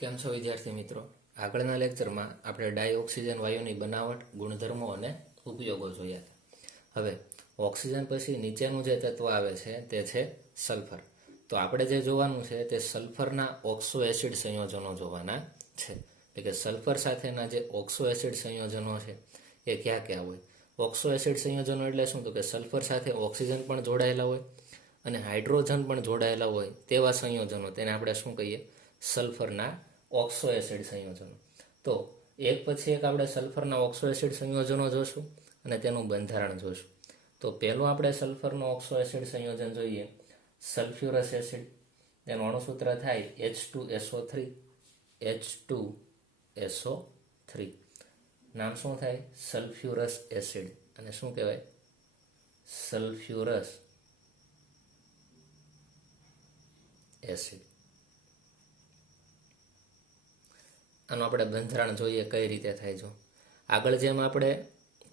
કેમ છો વિદ્યાર્થી મિત્રો? આગળના લેક્ચરમાં આપણે ડાયઓક્સિજન વાયુની બનાવટ, ગુણધર્મો અને ઉપયોગો જોયા. હવે ઓક્સિજન પછી નીચેનું જે તત્વ આવે છે તે છે સલ્ફર. તો આપણે જે જોવાનું છે તે સલ્ફરના ઓક્સો એસિડ સંયોજનો જોવાના છે. એટલે કે સલ્ફર સાથેના જે ઓક્સો એસિડ સંયોજનો છે એ ક્યાં ક્યાં હોય. ઓક્સો એસિડ સંયોજનો એટલે શું? તો કે સલ્ફર સાથે ઓક્સિજન પણ જોડાયેલા હોય અને હાઇડ્રોજન પણ જોડાયેલા હોય તેવા સંયોજનો, તેને આપણે શું કહીએ? સલ્ફરના ઓક્સો એસિડ સંયોજનો. તો એક પછી એક આપણે સલ્ફરના ઓક્સો એસિડ સંયોજનો જોશું અને તેનું બંધારણ જોશું. તો પહેલું આપણે સલ્ફરનો ઓક્સો એસિડ સંયોજન જોઈએ, સલ્ફ્યુરસ એસિડ. તેનું અણુસૂત્ર થાય H2SO3. H2SO3 નામ શું થાય? સલ્ફ્યુરસ એસિડ. અને શું કહેવાય? સલ્ફ્યુરસ એસિડ. આનું આપણે બંધારણ જોઈએ કઈ રીતે થાય. જો આગળ જેમ આપણે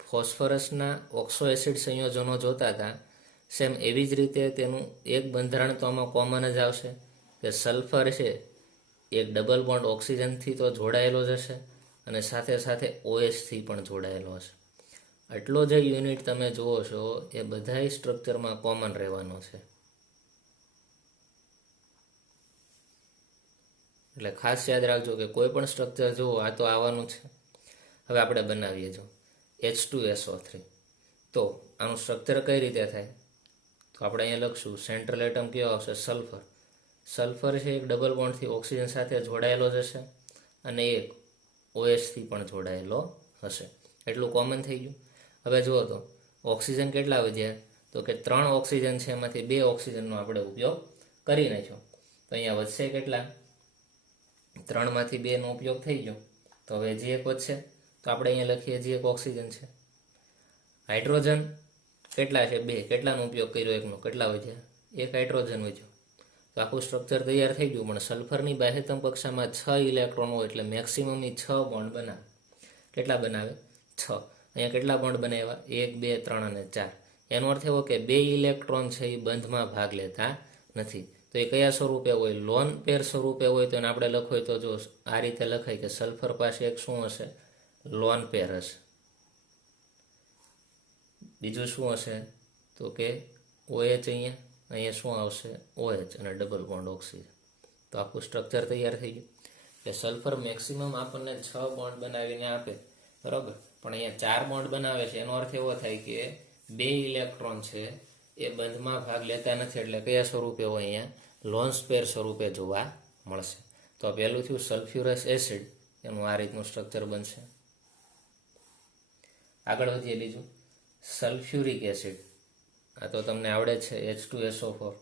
ફોસ્ફરસના ઓક્સો એસિડ સંયોજનો જોતા હતા, સેમ એવી જ રીતે તેનું એક બંધારણ તો આમાં કોમન જ આવશે કે સલ્ફર છે એક ડબલ બોન્ડ ઓક્સિજનથી તો જોડાયેલો જ હશે અને સાથે સાથે OH થી પણ જોડાયેલો હશે. આટલો જે યુનિટ તમે જુઓ છો એ બધાય સ્ટ્રક્ચરમાં કોમન રહેવાનો છે. એટલે ખાસ યાદ રાખજો કે કોઈ પણ સ્ટ્રક્ચર જુઓ આ તો આવવાનું છે. હવે આપણે બનાવીએ. જો H2SO3. તો આનું સ્ટ્રક્ચર કઈ રીતે થાય? તો આપણે અહીંયા લખશું, સેન્ટ્રલ એટમ કયો આવશે? સલ્ફર. સલ્ફર છે એક ડબલ બોન્ડથી ઓક્સિજન સાથે જોડાયેલો જ હશે અને એક OH થી પણ જોડાયેલો હશે. એટલું કોમન થઈ ગયું. હવે જુઓ તો ઓક્સિજન કેટલા વધ્યા? તો કે 3 ઓક્સિજન છે, એમાંથી 2 ઓક્સિજનનો આપણે ઉપયોગ કરી નાખ્યો. તો અહીંયા વધશે કેટલા? 3માંથી 2નો ઉપયોગ થઈ ગયો. તો હવે હજી એક વધશે, તો આપણે અહીંયા લખીએ હજી એક ઓક્સિજન છે. હાઇડ્રોજન કેટલા છે? 2. કેટલાનો ઉપયોગ કર્યો? 1નો. કેટલા વધ્યા? 1 હાઇડ્રોજન વધ્યો. તો આખું સ્ટ્રક્ચર તૈયાર થઈ ગયું. પણ સલ્ફરની બાહ્યતમ કક્ષામાં 6 ઇલેક્ટ્રોન હોય એટલે મેક્સિમમની 6 બોન્ડ બનાવે. કેટલા બનાવે? 6. અહીંયા કેટલા બોન્ડ બનાવ્યા? 1, 2, 3 અને 4. એનો અર્થ એવો કે 2 ઇલેક્ટ્રોન છે એ બંધમાં ભાગ લેતા નથી. તો એ કયા સ્વરૂપે હોય? લોન પેર સ્વરૂપે હોય. તો એને આપણે લખવું હોય તો જો આ રીતે લખાય કે સલ્ફર પાસે એક શું હશે? લોન પેર હશે. બીજું શું હશે? તો કે OH. અહીંયા શું આવશે? OH અને ડબલ બોન્ડ ઓક્સિજન. તો આખું સ્ટ્રક્ચર તૈયાર થઈ ગયું. કે સલ્ફર મેક્સિમમ આપણને 6 બોન્ડ બનાવીને આપે, બરાબર, પણ અહીંયા 4 બોન્ડ બનાવે છે. એનો અર્થ એવો થાય કે 2 ઇલેક્ટ્રોન છે એ બંધમાં ભાગ લેતા નથી. એટલે કયા સ્વરૂપે હોય? અહીંયા લોન પેર સ્વરૂપે જોવા મળશે. તો પહેલું થયું સલ્ફ્યુરસ એસિડ, એનું આ રીતનું સ્ટ્રક્ચર બનશે. આગળ વધીએ. બીજું સલ્ફ્યુરિક એસિડ. આ તો તમને આવડે છે, H2SO4.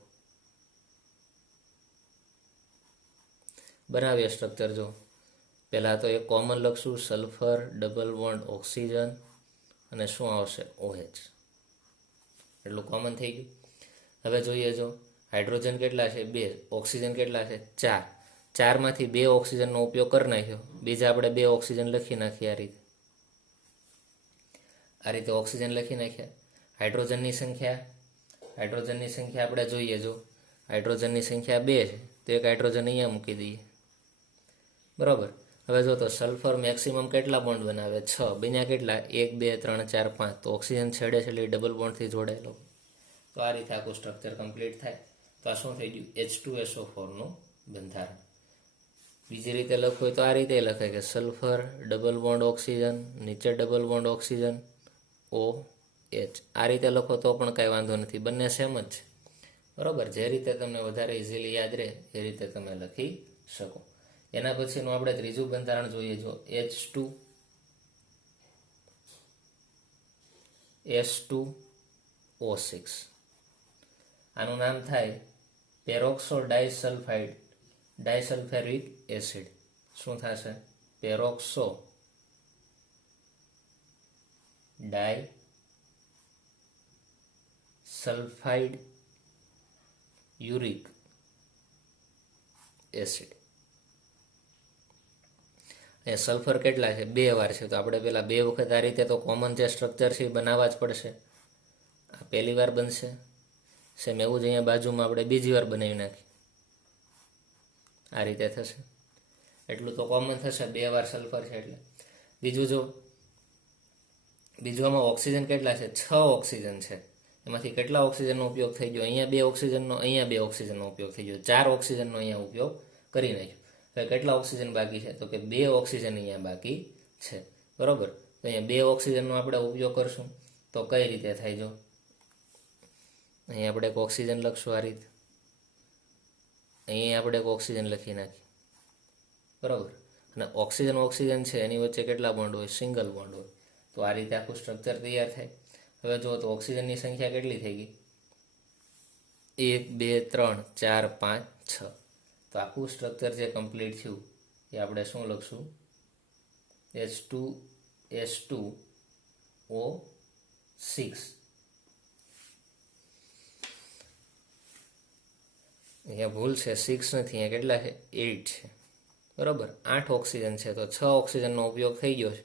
બનાવીએ સ્ટ્રક્ચર. જો પહેલાં તો એક કોમન લખશું, સલ્ફર ડબલ બોન્ડ ઓક્સિજન અને શું આવશે? OH. એટલું કોમન થઈ ગયું. હવે જોઈએ. જો હાઇડ્રોજન કેટલા છે? 2. ઓક્સિજન કેટલા છે? 4. 4માંથી 2 ઓક્સિજનનો ઉપયોગ કરી નાખ્યો. બીજા આપણે 2 ઓક્સિજન લખી નાખીએ. આ રીતે ઓક્સિજન લખી નાખ્યા. હાઇડ્રોજનની સંખ્યા આપણે જોઈએ. જો હાઇડ્રોજનની સંખ્યા 2 છે તો એક હાઇડ્રોજન અહીંયા મૂકી દઈએ, બરાબર. હવે જો તો સલ્ફર મેક્સિમમ કેટલા બોન્ડ બનાવે? 6. બન્યા કેટલા? 1, 2, 3, 4, 5. તો ઓક્સિજન છેડે છેડે ડબલ બોન્ડથી જોડાયેલો. તો આ રીતે આખું સ્ટ્રક્ચર કમ્પ્લીટ થાય. તો આ શું થઈ ગયું? H2SO4નું બંધારણ. બીજી રીતે લખવું હોય તો આ રીતે લખાય કે સલ્ફર ડબલ બોન્ડ ઓક્સિજન, નીચે ડબલ બોન્ડ ઓક્સિજન, OH. આ રીતે લખો તો પણ કાંઈ વાંધો નથી, બંને સેમ જ છે, બરાબર. જે રીતે તમને વધારે ઇઝીલી યાદ રહે એ રીતે તમે લખી શકો. એના પછીનું આપણે ત્રીજું બંધારણ જોઈએ. જો H2SO6. આનું નામ થાય પેરોક્સો ડાયસલ્ફ્યુરિક એસિડ. શું થશે? પેરોક્સો ડાયસલ્ફાઇડ યુરિક એસિડ. એ સલ્ફર કેટલા છે? 2 વાર છે. તો આપણે પેલા 2 વખત આ રીતે તો કોમન જે સ્ટ્રક્ચર છે એ બનાવવા જ પડશે. આ પહેલી વાર બનશે. સેમ એવું જ અહીંયા બાજુમાં આપણે બીજી વાર બનાવી નાખીએ. આ રીતે થશે. એટલું તો કોમન થશે, 2 વાર સલ્ફર છે એટલે. બીજું આમાં ઓક્સિજન કેટલા છે? 6 ઓક્સિજન છે. એમાંથી કેટલા ઓક્સિજનનો ઉપયોગ થઈ ગયો? અહીંયા 2 ઓક્સિજનનો, અહીંયા 2 ઓક્સિજનનો ઉપયોગ થઈ ગયો. 4 ઓક્સિજનનો અહીંયા ઉપયોગ કરી નાખ્યો. હવે કેટલા ઓક્સિજન બાકી છે? તો કે 2 ઓક્સિજન અહીંયા બાકી છે. બરોબર. તો અહીંયા 2 ઓક્સિજનનો આપણે ઉપયોગ કરશું તો કઈ રીતે થાય? જો અહીંયા આપણે એક ઓક્સિજન લખશું આ રીતે, અહીંયા આપણે એક ઓક્સિજન લખી નાખીએ. બરાબર. અને ઓક્સિજન છે એની વચ્ચે કેટલા બોન્ડ હોય? સિંગલ બોન્ડ હોય. તો આ રીતે આખું સ્ટ્રક્ચર તૈયાર થાય. હવે જુઓ તો ઓક્સિજનની સંખ્યા કેટલી થઈ ગઈ? 1 2 3 4 5 6. તો આખું સ્ટ્રક્ચર જે કમ્પ્લીટ થયું એ આપણે શું લખશું? H2S2O6. અહીંયા ભૂલ છે, 6 નથી, અહીંયા કેટલા છે? 8 છે. બરાબર. 8 ઓક્સિજન છે તો 6 ઓક્સિજનનો ઉપયોગ થઈ ગયો છે.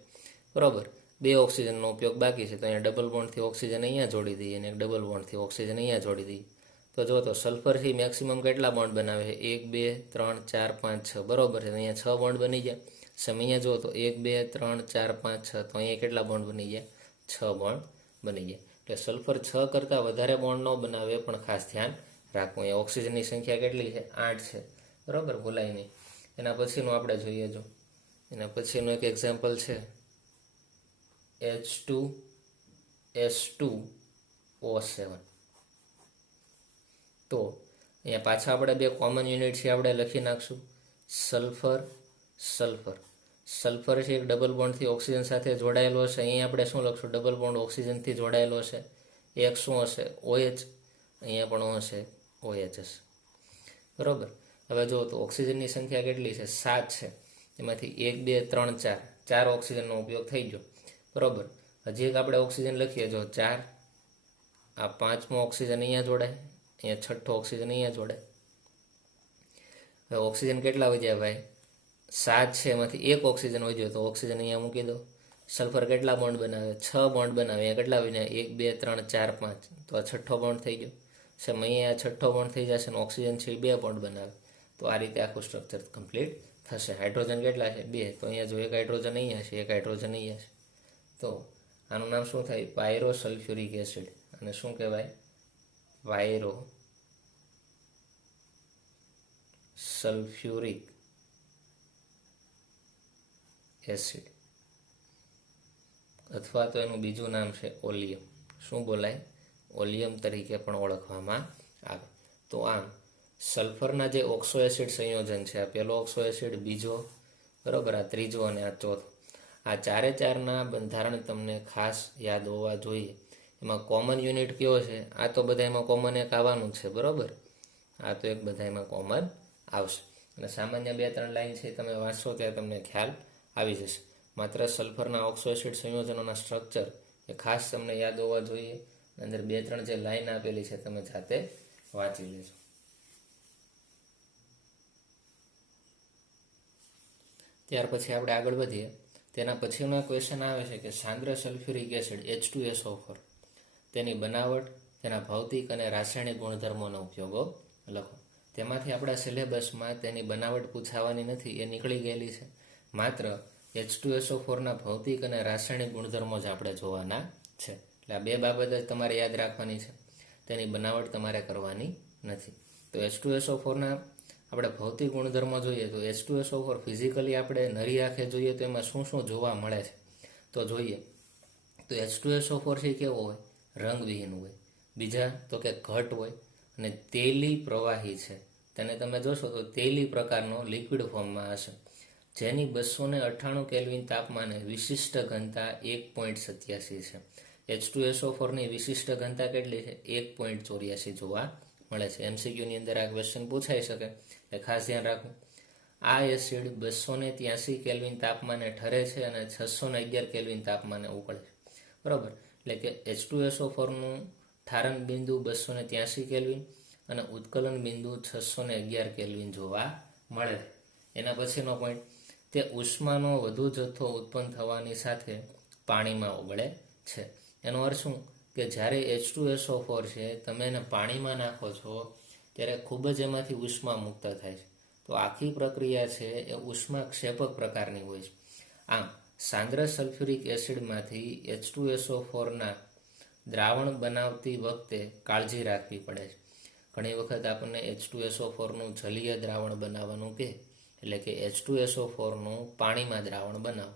બરાબર. 2 ઓક્સિજનનો ઉપયોગ બાકી છે તો અહીંયા ડબલ બોન્ડથી ઓક્સિજન અહીંયા જોડી દઈએ અને એક ડબલ બોન્ડથી ઓક્સિજન અહીંયા જોડી દઈએ. તો જો તો સલ્ફરથી મેક્સિમમ કેટલા બોન્ડ બનાવે છે? 1 2 3 4 5 6. બરાબર છે. અહીંયા 6 બોન્ડ બની ગયા. અહીંયા જો તો 1 2 3 4 5 6. તો અહીંયા કેટલા બોન્ડ બની ગયા? 6 બોન્ડ બની ગયા. એટલે સલ્ફર 6 કરતાં વધારે બોન્ડ ન બનાવે, પણ ખાસ ધ્યાન રાખવું. અહીંયા ઓક્સિજનની સંખ્યા કેટલી છે? 8 છે. બરાબર, ભૂલાય નહીં. એના પછીનું આપણે જોઈએ. જો એના પછીનું એક એક્ઝામ્પલ છે H2S2O7. તો અહીંયા પાછા આપણે 2 કોમન યુનિટ છે આપણે લખી નાખશું. સલ્ફર છે એક ડબલ બોન્ડથી ઓક્સિજન સાથે જોડાયેલો હશે. અહીંયા આપણે શું લખશું? ડબલ બોન્ડ ઓક્સિજનથી જોડાયેલો હશે. એક શું હશે? OH. અહીંયા પણ હશે OH હશે. બરાબર. હવે જો તો ઓક્સિજનની સંખ્યા કેટલી છે? 7 છે. એમાંથી 1 2 3 4 ઓક્સિજનનો ઉપયોગ થઈ ગયો. બરાબર. હજી એક આપણે ઓક્સિજન લખીએ. જો 4, આ 5મો ઓક્સિજન અહીંયા જોડાય, અહીંયા 6ઠ્ઠો ઓક્સિજન અહીંયા જોડાય. હવે ઓક્સિજન કેટલા વધ્યા ભાઈ? 7 છે. એમાંથી 1 ઓક્સિજન વધ્યો તો ઓક્સિજન અહીંયા મૂકી દો. સલ્ફર કેટલા બોન્ડ બનાવે? 6 બોન્ડ બનાવે. અહીંયા કેટલા બન્યા? 1 2 3 4 5. તો આ 6ઠ્ઠો બોન્ડ થઈ ગયો. અહીંયા 6ઠ્ઠો બોન્ડ થઈ જશે અને ઓક્સિજન છે 2 બોન્ડ બનાવે. તો આ રીતે આખું સ્ટ્રક્ચર કમ્પ્લીટ થશે. હાઇડ્રોજન કેટલા છે? 2. તો અહીંયા જો એક હાઇડ્રોજન અહીંયા છે, એક હાઇડ્રોજન અહીંયા છે. તો આનું નામ શું થાય? પાયરો સલ્ફ્યુરિક એસિડ. અને શું કહેવાય? પાયરો સલ્ફ્યુરિક એસિડ, અથવા તો એનું બીજું નામ છે ઓલિયમ. શું બોલાય? ઓલિયમ તરીકે પણ ઓળખવામાં આવે. તો આમ સલ્ફરના જે ઓક્સો એસિડ સંયોજન છે, આ પહેલો ઓક્સો એસિડ, બીજો, બરાબર, આ ત્રીજો અને આ ચોથો, આ 4 બંધારણ તમને ખાસ યાદ હોવા જોઈએ. એમાં કોમન યુનિટ કયો છે? આ તો બધા એમાં કોમન એક આવવાનું છે. બરાબર. આ તો એક બધા એમાં કોમન આવશે. અને સામાન્ય 2-3 લાઈન છે તમે વાંચશો ત્યારે તમને ખ્યાલ આવી જશે. માત્ર સલ્ફરના ઓક્સો એસિડ સંયોજનોના સ્ટ્રક્ચર એ ખાસ તમને યાદ હોવા જોઈએ. અંદર 2-3 જે લાઈન આપેલી છે તમે જાતે વાંચી લેજો. ત્યાર પછી આપણે આગળ વધીએ. તેના પછીનો ક્વેશ્ચન આવે છે કે સાંદ્ર સલ્ફ્યુરિક એસિડ H2SO4, તેની બનાવટ, તેના ભૌતિક અને રાસાયણિક ગુણધર્મોનો ઉપયોગો લખો. તેમાંથી આપણા સિલેબસમાં તેની બનાવટ પૂછાવાની નથી, એ નીકળી ગયેલી છે. માત્ર H2SO4ના ભૌતિક અને રાસાયણિક ગુણધર્મો જ આપણે જોવાના છે. એટલે આ 2 બાબત જ તમારે યાદ રાખવાની છે. તેની બનાવટ તમારે કરવાની નથી. તો H2SO4ના આપણે ભૌતિક ગુણધર્મો જોઈએ તો H2SO4 ફિઝિકલી આપણે નરી આંખે જોઈએ તો એમાં શું શું જોવા મળે છે તો જોઈએ. તો H2SO4 છે કેવો હોય? રંગવિહીન હોય. બીજા તો કે ઘટ હોય અને તેલી પ્રવાહી છે. તેને તમે જોશો તો તેલી પ્રકારનો લિક્વિડ ફોર્મમાં હશે, જેની 298 કેલ્વિન તાપમાને વિશિષ્ટ ઘનતા 1.87 છે. H2SO4ની વિશિષ્ટ ઘનતા કેટલી છે? 1.84 જોવા મળે છે. MCQની અંદર આ ક્વેશ્ચન પૂછાઈ શકે, એટલે ખાસ ધ્યાન રાખવું. આ એસિડ 283 કેલ્વિન તાપમાને ઠરે છે અને 611 કેલ્વિન તાપમાને ઉકળે છે. બરાબર. એટલે કે H2SO4નું ઠારણ બિંદુ 283 કેલ્વિન અને ઉત્કલન બિંદુ 611 કેલ્વિન જોવા મળે. એના પછીનો પોઈન્ટ, તે ઉષ્માનો વધુ જથ્થો ઉત્પન્ન થવાની સાથે પાણીમાં ઓગળે છે. એનો અર્થ શું? કે જ્યારે H2SO4 છે તમે એને પાણીમાં નાખો છો ત્યારે ખૂબ જ એમાંથી ઉષ્મા મુક્ત થાય છે. તો તો આખી પ્રક્રિયા છે એ ઉષ્માક્ષેપક પ્રકારની હોય છે. આમ સાંદ્ર સલ્ફ્યુરિક એસિડમાંથી H2SO4ના દ્રાવણ બનાવતી વખતે કાળજી રાખવી પડે છે. ઘણી વખત આપણને H2SO4નું જલીય દ્રાવણ બનાવવાનું કહે, એટલે કે H2SO4નું પાણીમાં દ્રાવણ બનાવો,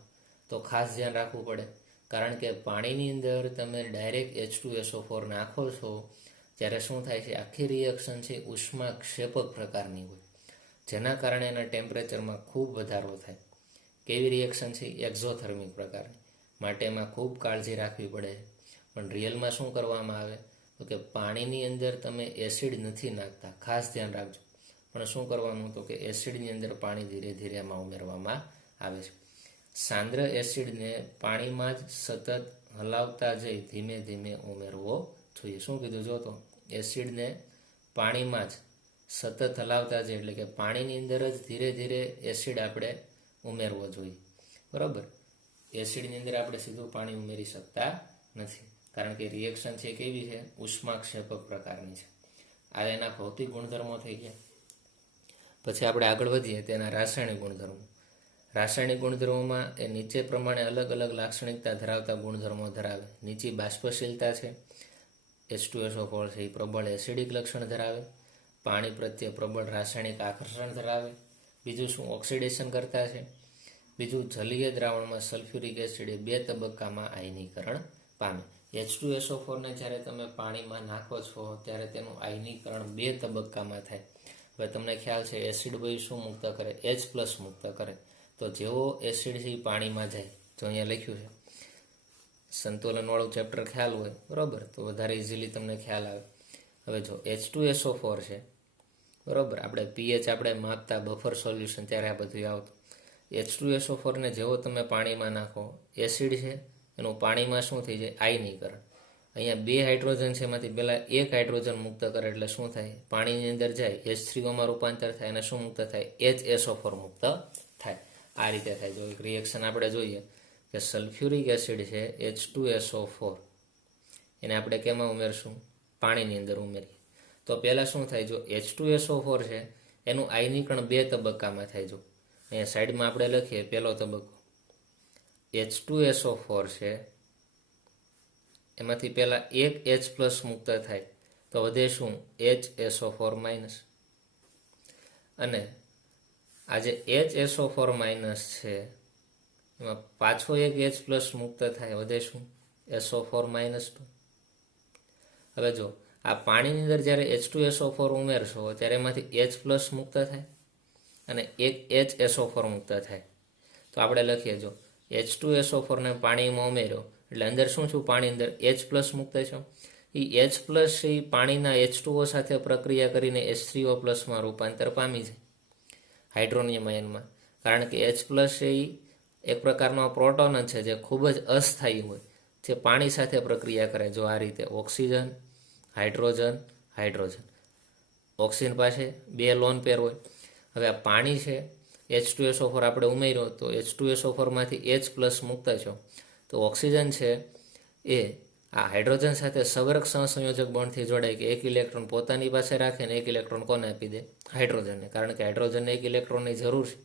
તો ખાસ ધ્યાન રાખવું પડે. કારણ કે પાણીની અંદર તમે ડાયરેક્ટ H2SO4 નાખો છો ત્યારે શું થાય છે, આખી રિએક્શન છે ઉષ્માક્ષેપક પ્રકારની હોય, જેના કારણે એના ટેમ્પરેચરમાં ખૂબ વધારો થાય. કેવી રિએક્શન છે? એક્ઝોથર્મિક પ્રકારની, માટે એમાં ખૂબ કાળજી રાખવી પડે. પણ રિયલમાં શું કરવામાં આવે તો કે પાણીની અંદર તમે એસિડ નથી નાખતા, ખાસ ધ્યાન રાખજો. પણ શું કરવાનું તો કે એસિડની અંદર પાણી ધીરે ધીરે એમાં ઉમેરવામાં આવે છે. સાંદ્ર એસિડને પાણીમાં જ સતત હલાવતા જઈ ધીમે ધીમે ઉમેરવો જોઈએ. શું કીધું જો તો, એસિડને પાણીમાં જ સતત હલાવતા જઈ, એટલે કે પાણીની અંદર જ ધીરે ધીરે એસિડ આપણે ઉમેરવો જોઈએ. બરાબર, એસિડની અંદર આપણે સીધું પાણી ઉમેરી શકતા નથી, કારણ કે રિએક્શન છે કેવી છે, ઉષ્માક્ષેપક પ્રકારની છે. આ એના ભૌતિક ગુણધર્મો થઈ ગયા. પછી આપણે આગળ વધીએ તેના રાસાયણિક ગુણધર્મો. રાસાયણિક ગુણધર્મોમાં એ નીચે પ્રમાણે અલગ અલગ લાક્ષણિકતા ધરાવતા ગુણધર્મો ધરાવે. નીચી બાષ્પશીલતા છે, H2SO4 છે એ પ્રબળ એસિડિક લક્ષણ ધરાવે. પાણી પ્રત્યે પ્રબળ રાસાયણિક આકર્ષણ ધરાવે. બીજું શું, ઓક્સિડેશન કરતા છે. બીજું, જલીય દ્રાવણમાં સલ્ફ્યુરિક એસિડ એ 2 તબક્કામાં આયનીકરણ પામે. H2SO4ને જ્યારે તમે પાણીમાં નાખો છો ત્યારે તેનું આયનીકરણ 2 તબક્કામાં થાય. હવે તમને ખ્યાલ છે એસિડ બઈ શું મુક્ત કરે, H+ મુક્ત કરે. તો જેવો એસિડ છે એ પાણીમાં જાય, જો અહીંયા લખ્યું છે, સંતુલનવાળું ચેપ્ટર ખ્યાલ હોય બરાબર, તો વધારે ઇઝીલી તમને ખ્યાલ આવે. હવે જો H2SO4 છે બરાબર, આપણે pH આપણે માપતા બફર સોલ્યુશન ત્યારે આ બધું આવતું. H2SO4ને જેવો તમે પાણીમાં નાખો, એસિડ છે એનું પાણીમાં શું થઈ જાય, આયનીકરણ. અહીંયા 2 હાઇડ્રોજન છે, એમાંથી પહેલાં 1 હાઇડ્રોજન મુક્ત કરે એટલે શું થાય, પાણીની અંદર જાય, H3Oમાં રૂપાંતર થાય અને શું મુક્ત થાય, HSO4 મુક્ત થાય. આ રીતે થાય. જો એક રિએક્શન આપણે જોઈએ કે સલ્ફ્યુરિક એસિડ છે H2SO4, એને આપણે કેમાં ઉમેરશું, પાણીની અંદર ઉમેરીએ. તો પહેલાં શું થાય, જો H2SO4 છે એનું આયનીકરણ 2 તબક્કામાં થાય. જો અહીંયા સાઈડમાં આપણે લખીએ, પહેલો તબક્કો H2SO4 છે, એમાંથી પહેલાં 1 H+ મુક્ત થાય, તો વધે શું, HSO4-. અને આ જે HSO4- છે એમાં પાછો 1 H+ મુક્ત થાય, વધે શું, SO4-2. હવે જો આ પાણીની અંદર જ્યારે H2SO4 ઉમેરશો ત્યારે એમાંથી H+ મુક્ત થાય અને 1 HSO4 મુક્ત થાય. તો આપણે લખીએ, જો H2SO4ને પાણીમાં ઉમેર્યો એટલે અંદર શું છું, પાણી અંદર H+ મુક્ત છે. એ H+ એ પાણીના H2O સાથે પ્રક્રિયા કરીને H3O+માં રૂપાંતર પામી જાય હાઇડ્રોનિયમ આયનમાં. કારણ કે H+ એ એક પ્રકારનો પ્રોટોન જ છે જે ખૂબ જ અસ્થાયી હોય, જે પાણી સાથે પ્રક્રિયા કરે. જો આ રીતે ઓક્સિજન, હાઇડ્રોજન, હાઇડ્રોજન, ઓક્સિજન પાસે 2 લોન પેર હોય. હવે આ પાણી છે, H2SO4 આપણે ઉમેર્યો તો H2SO4માંથી H+ મુક્ત છો, તો ઓક્સિજન છે એ આ હાઇડ્રોજન સાથે સવર્ગ સહસંયોજક બોન્ડથી જોડાય કે 1 ઇલેક્ટ્રોન પોતાની પાસે રાખે ને 1 ઇલેક્ટ્રોન કોને આપી દે, હાઇડ્રોજનને. કારણ કે હાઇડ્રોજનને 1 ઇલેક્ટ્રોનની જરૂર છે.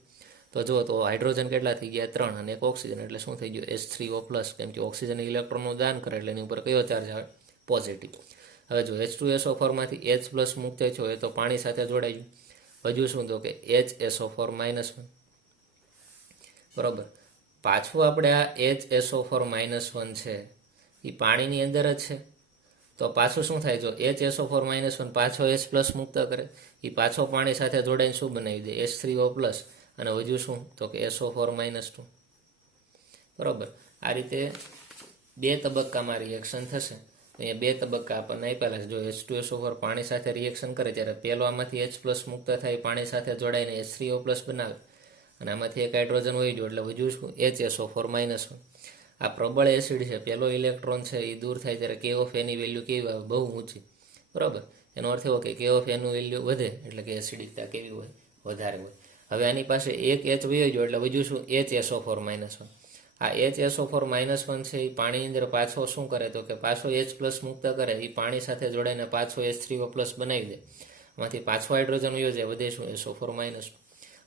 તો જુઓ તો હાઇડ્રોજન કેટલા થઈ ગયા, 3 અને 1 ઓક્સિજન, એટલે શું થઈ ગયું, H3O+. કેમ કે ઓક્સિજન ઇલેક્ટ્રોનનું દાન કરે એટલે એની ઉપર કયો ચાર્જ આવે, પોઝિટિવ. હવે જો H2SO4માંથી H+ મુક્ત થયો એ તો પાણી સાથે જોડાઈ ગયું. હજુ શું તો કે HSO4-1. બરાબર, પાછું આપણે આ HSO4-1 છે એ પાણીની અંદર જ છે, તો પાછું શું થાય, જો HSO4-1 પાછો H+ મુક્ત કરે, એ પાછો પાણી સાથે જોડાઈને શું બનાવી દે, H3O+, અને હજુ શું તો કે SO4-2. બરાબર, આ રીતે 2 તબક્કામાં રિએક્શન થશે. અહીંયા 2 તબક્કા આપણને આપેલા છે. જો H2SO4 પાણી સાથે રિએક્શન કરે ત્યારે પહેલો આમાંથી H+ મુક્ત થાય, પાણી સાથે જોડાઈને H3O+ બનાવે, અને આમાંથી 1 હાઇડ્રોજન વહી ગયો એટલે વધુ શું, HSO4-1. આ પ્રબળ એસિડ છે, પહેલો ઇલેક્ટ્રોન છે એ દૂર થાય ત્યારે K ઓફ એની વેલ્યુ કેવી આવે, બહુ ઊંચી. બરાબર, એનો અર્થ એવો કે K ઓફ એનું વેલ્યુ વધે એટલે કે એસિડિકતા કેવી હોય, વધારે હોય. હવે આની પાસે 1 H વહી ગયો એટલે વધુ શું, HSO4-1. આ HSO4-1 છે એ પાણીની અંદર પાછો શું કરે તો કે પાછો H+ મુક્ત કરે, એ પાણી સાથે જોડાઈને પાછો H3O+ બનાવી દે, એમાંથી પાછો હાઇડ્રોજન વયો જાય, વધે શું, SO4-.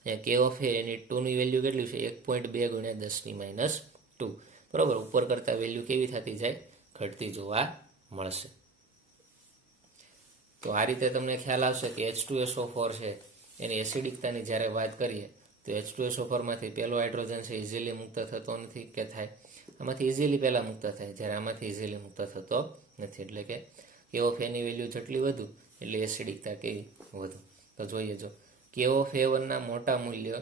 અહીંયા કે ઓફ એ એની ટુની વેલ્યુ કેટલી છે 1.2 ગુણ્યા 10⁻². બરાબર, ઉપર કરતાં વેલ્યુ કેવી થતી જાય, ઘટતી જોવા મળશે. તો આ રીતે તમને ખ્યાલ આવશે કે H2SO4 છે એની એસિડિકતાની જ્યારે વાત કરીએ તો H2SO4માંથી પહેલો હાઇડ્રોજન છે ઇઝીલી મુક્ત થતો નથી કે થાય, આમાંથી ઇઝીલી પહેલાં મુક્ત થાય, જ્યારે આમાંથી ઇઝીલી મુક્ત થતો નથી. એટલે કે કે ઓફ એની વેલ્યુ જેટલી વધુ એટલે એસિડિકતા કેવી વધુ. તો જોઈએ, જો કે ઓફ A1ના મોટા મૂલ્ય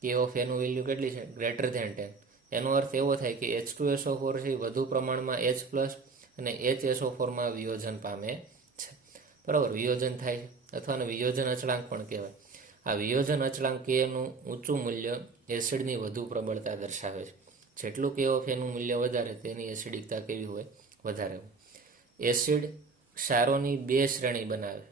કે ઓફ એનું વેલ્યુ કેટલી છે >10, એનો અર્થ એવો થાય કે H2SO4 છે વધુ પ્રમાણમાં H+ અને HSO4માં વિયોજન પામે છે. બરાબર, વિયોજન થાય છે અથવા વિયોજન અચળાંક પણ કહેવાય. આ વિયોજન અચળાંક કે એનું ઊંચું મૂલ્ય એસિડની વધુ પ્રબળતા દર્શાવે છે. જેટલું કે ઓફ એનું મૂલ્ય વધારે તેની એસિડિકતા કેવી હોય, વધારે હોય. એસિડ ક્ષારોની બે શ્રેણી બનાવે: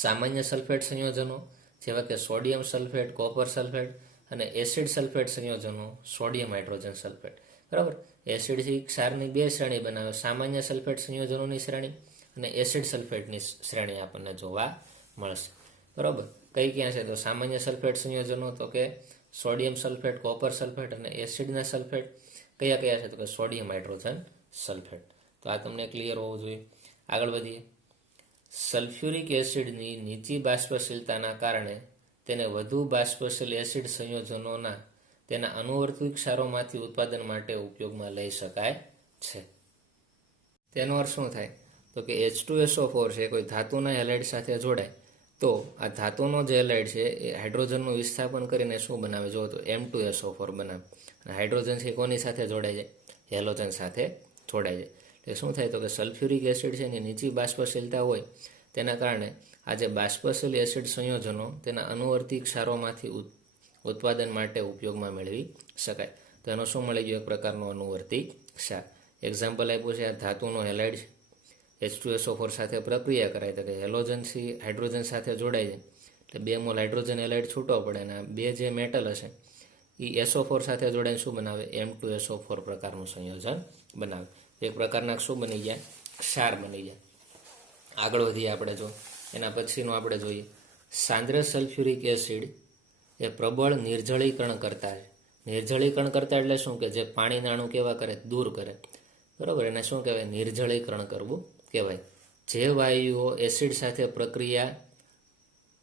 સામાન્ય સલ્ફેટ સંયોજનો જેવા કે સોડિયમ સલ્ફેટ, કોપર સલ્ફેટ, અને એસિડ સલ્ફેટ સંયોજનો સોડિયમ હાઇડ્રોજન સલ્ફેટ. બરાબર, એસિડથી ક્ષારની બે શ્રેણી બનાવે: સામાન્ય સલ્ફેટ સંયોજનોની શ્રેણી અને એસિડ સલ્ફેટની શ્રેણી આપણને જોવા મળશે. બરાબર, કઈ ક્યાં છે? તો સામાન્ય સલ્ફેટ સંયોજનો તો કે સોડિયમ સલ્ફેટ, કોપર સલ્ફેટ, અને એસિડના સલ્ફેટ કયા કયા છે? તો કે સોડિયમ હાઇડ્રોજન સલ્ફેટ. તો આ તમને ક્લિયર હોવું જોઈએ. આગળ વધીએ. સલ્ફ્યુરિક એસિડની નીચી બાષ્પશીલતાના કારણે તેને વધુ બાષ્પશીલ એસિડ સંયોજનોના તેના અનુવર્તી ક્ષારોમાંથી ઉત્પાદન માટે ઉપયોગમાં લઈ શકાય છે. તેનો અર્થ શું થાય? તો કે H2SO4 છે કોઈ ધાતુના હેલાઇડ સાથે જોડાય તો આ ધાતુનો જે હેલાઇડ છે એ હાઇડ્રોજનનું વિસ્થાપન કરીને શું બનાવે? જો તો M2SO4 બનાવે. અને હાઇડ્રોજન છે કોની સાથે જોડાય જાય? હેલોજન સાથે જોડાય જાય. એટલે શું થાય? તો કે સલ્ફ્યુરિક એસિડ છે એની નીચી બાષ્પશીલતા હોય તેના કારણે આ જે બાષ્પશીલ એસિડ સંયોજનો તેના અનુવર્તી ક્ષારોમાંથી ઉત્પાદન માટે ઉપયોગમાં મેળવી શકાય. તો એનો શું મળી ગયો? એક પ્રકારનો અનુવર્તી ક્ષાર. એક્ઝામ્પલ આપ્યું છે, આ ધાતુનો હેલાઇડ છે H2SO4 સાથે પ્રક્રિયા કરાય તો કે હેલોજનથી હાઇડ્રોજન સાથે જોડાય છે એટલે 2 મોલ હાઇડ્રોજન હેલાઇડ છૂટો પડે અને બે જે મેટલ હશે એ SO4 સાથે જોડાઈને શું બનાવે? M2SO4 પ્રકારનું સંયોજન બનાવે. એક પ્રકારના શું બની ગયા? ક્ષાર બની ગયા. આગળ વધીએ આપણે. જો એના પછીનું આપણે જોઈએ, સાંદ્ર સલ્ફ્યુરિક એસિડ એ પ્રબળ નિર્જળીકરણ કરતા છે. નિર્જળીકરણ કરતા એટલે શું? કે જે પાણી નાણું કેવા કરે? દૂર કરે. બરાબર, એને શું કહેવાય? નિર્જળીકરણ કરવું કહેવાય. જે વાયુઓ એસિડ સાથે પ્રક્રિયા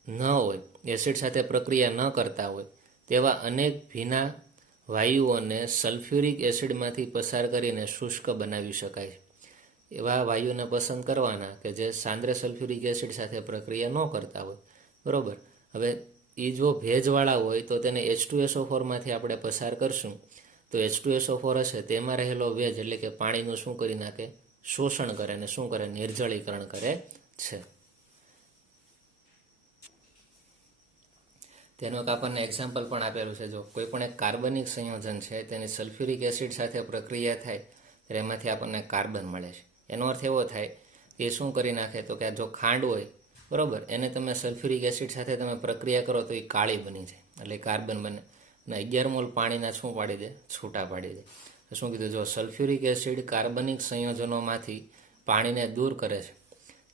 ન હોય, એસિડ સાથે પ્રક્રિયા ન કરતા હોય તેવા અનેક ભીના વાયુઓને સલ્ફ્યુરિક એસિડમાંથી પસાર કરીને શુષ્ક બનાવી શકાય. એવા વાયુને પસંદ કરવાના કે જે સાંદ્ર સલ્ફ્યુરિક એસિડ સાથે પ્રક્રિયા ન કરતા હોય. બરાબર, હવે એ જો ભેજવાળા હોય તો તેને H2SO4માંથી આપણે પસાર કરશું તો H2SO4 હશે તેમાં રહેલો ભેજ એટલે કે પાણીનું શું કરી નાખે? શોષણ કરે અને શું કરે? નિર્જળીકરણ કરે છે. તેનું એક આપણને એક્ઝામ્પલ પણ આપેલું છે. જો કોઈ પણ એક કાર્બનિક સંયોજન છે તેની સલ્ફ્યુરિક એસિડ સાથે પ્રક્રિયા થાય ત્યારે એમાંથી આપણને કાર્બન મળે છે. એનો અર્થ એવો થાય કે શું કરી નાખે? તો કે જો ખાંડ હોય, બરાબર, એને તમે સલ્ફ્યુરિક એસિડ સાથે તમે પ્રક્રિયા કરો તો એ કાળી બની જાય એટલે કાર્બન બને અને 11 મોલ પાણીના શું પાડી દે? છૂટા પાડી દે. શું કીધું? જો સલ્ફ્યુરિક એસિડ કાર્બનિક સંયોજનોમાંથી પાણીને દૂર કરે છે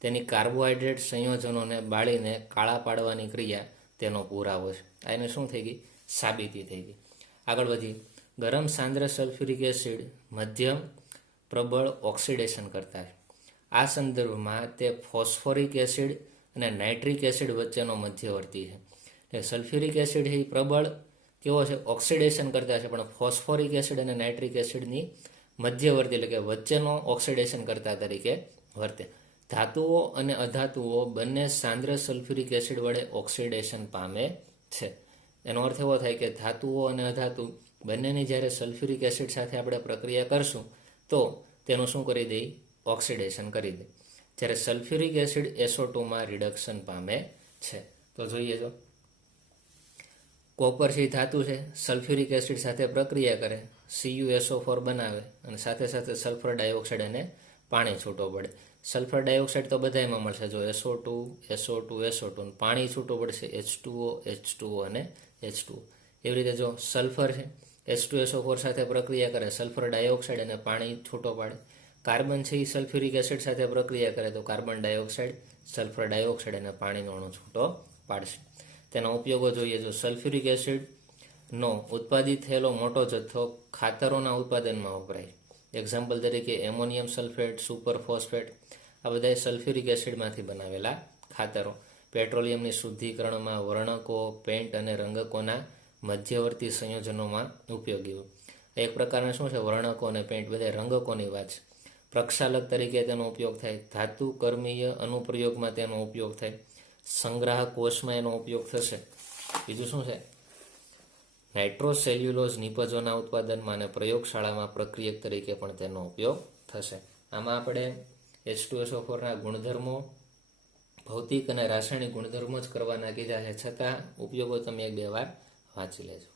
તેની કાર્બોહાઈડ્રેટ સંયોજનોને બાળીને કાળા પાડવાની ક્રિયા તેનો પુરાવો છે. આ એને શું થઈ ગઈ? સાબિતી થઈ ગઈ. આગળ વધી. ગરમ સાંદ્ર સલ્ફ્યુરિક એસિડ મધ્યમ પ્રબળ ઓક્સિડેશન કરતા છે. આ સંદર્ભમાં તે ફોસ્ફોરિક એસિડ અને નાઇટ્રિક એસિડ વચ્ચેનો મધ્યવર્તી છે. એટલે સલ્ફ્યુરિક એસિડ એ પ્રબળ કેવો છે? ઓક્સિડેશન કરતા છે, પણ ફોસ્ફોરિક એસિડ અને નાઇટ્રિક એસિડની મધ્યવર્તી એટલે કે વચ્ચેનો ઓક્સિડેશન કરતા તરીકે વર્તે. ધાતુઓ અને અધાતુઓ બંને સાંદ્ર સલ્ફ્યુરિક એસિડ વડે ઓક્સિડેશન પામે છે. એનો અર્થ એવો થાય કે ધાતુઓ અને અધાતુ બંનેની જ્યારે સલ્ફ્યુરિક એસિડ સાથે આપણે પ્રક્રિયા કરશું તો તેનું શું કરી દે? ઓક્સિડેશન કરી દે. જ્યારે સલ્ફ્યુરિક એસિડ SO2માં રિડક્શન પામે છે. તો જોઈએ, તો કોપર છે ધાતુ છે, સલ્ફ્યુરિક એસિડ સાથે પ્રક્રિયા કરે, CuSO4 બનાવે અને સાથે સાથે સલ્ફર ડાયોક્સાઇડ અને પાણી છૂટો પડે. સલ્ફર ડાયોક્સાઇડ તો બધામાં મળશે. જો SO2 SO2 SO2 પાણી છૂટું પડશે H2O H2O અને H2O. એવી રીતે જો સલ્ફર છે H2SO4 સાથે પ્રક્રિયા કરે, સલ્ફર ડાયોક્સાઇડ અને પાણી છૂટો પાડે. કાર્બન છે એ સલ્ફ્યુરિક એસિડ સાથે પ્રક્રિયા કરે તો કાર્બન ડાયોક્સાઇડ, સલ્ફર ડાયોક્સાઇડ અને પાણીનો અણુ છૂટો પાડશે. તેના ઉપયોગો જોઈએ. જો સલ્ફ્યુરિક એસિડનો ઉત્પાદિત થયેલો મોટો જથ્થો ખાતરોના ઉત્પાદનમાં વપરાય. એક્ઝામ્પલ તરીકે એમોનિયમ સલ્ફેટ, સુપર ફોસ્ફેટ, આ બધા સલ્ફ્યુરિક એસિડમાંથી બનાવેલા ખાતરો. પેટ્રોલિયમની શુદ્ધિકરણમાં, વર્ણકો, પેઇન્ટ અને રંગકોના મધ્યવર્તી સંયોજનોમાં ઉપયોગી. એક પ્રકારના શું છે, વર્ણકો અને પેઇન્ટ બધા રંગકોની વાત છે. પ્રક્ષાલક તરીકે તેનો ઉપયોગ થાય. ધાતુ કર્મીય અનુપ્રયોગમાં તેનો ઉપયોગ થાય. સંગ્રાહક કોષમાં એનો ઉપયોગ થશે. બીજું શું છે, નાઇટ્રોસેલ્યુલોઝ નિપજોના ઉત્પાદનમાં અને પ્રયોગશાળામાં પ્રક્રિયક તરીકે પણ તેનો ઉપયોગ થશે. આમાં આપણે H2SO4ના ગુણધર્મો, ભૌતિક અને રાસાયણિક ગુણધર્મો જ કરવાના કીધા છે, છતાં ઉપયોગો તમે 1-2 વાર વાંચી લેજો.